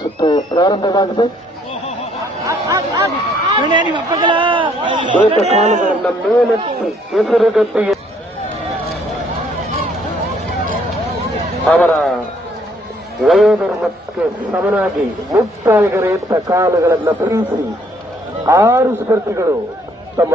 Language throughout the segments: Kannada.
ಸುತ್ತು ಪ್ರಾರಂಭವಾಗಿದೆ. ಹೆಸರುಗದ್ದಿಗೆ ಅವರ ವಯೋಧರ್ಮಕ್ಕೆ ಸಮನಾಗಿ ಮುಕ್ತಾಯಿಗರೆತ್ತ ಕಾಲಗಳನ್ನ ಪ್ರೀತಿ ಆರು ಸ್ಪರ್ಧಿಗಳು ತಮ್ಮ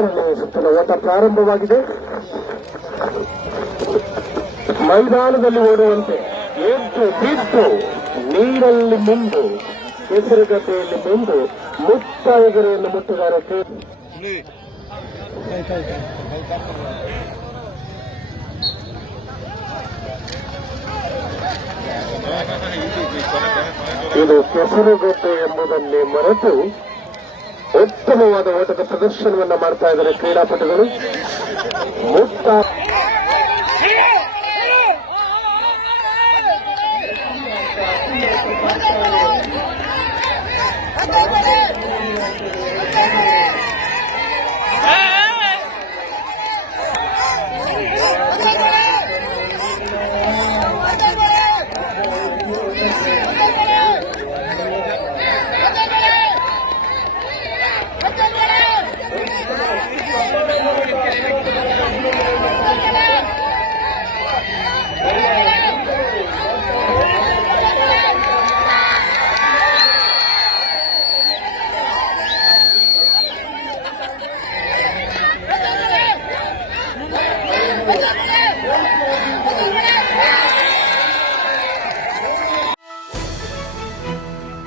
ಮೂರನೇ ಸುತ್ತಿನ ಓಟ ಪ್ರಾರಂಭವಾಗಿದೆ. ಮೈದಾನದಲ್ಲಿ ಓಡುವಂತೆ ಎದ್ದು ಬಿದ್ದು ನೀರಲ್ಲಿ ಮಿಂದು ಮುಂದು ಮಿಂದು ಮುಕ್ತಾಯಗರೆಯನ್ನು ಮುಟ್ಟುಗಾರಕ್ಕೆ ಇದು ಕೆಸರುಗಟ್ಟೆ ಎಂಬುದನ್ನೇ ಮರೆತು ಉತ್ತಮವಾದ ಓಟದ ಪ್ರದರ್ಶನವನ್ನ ಮಾಡ್ತಾ ಇದ್ದಾರೆ ಕ್ರೀಡಾಪಟುಗಳು ಮುಕ್ತ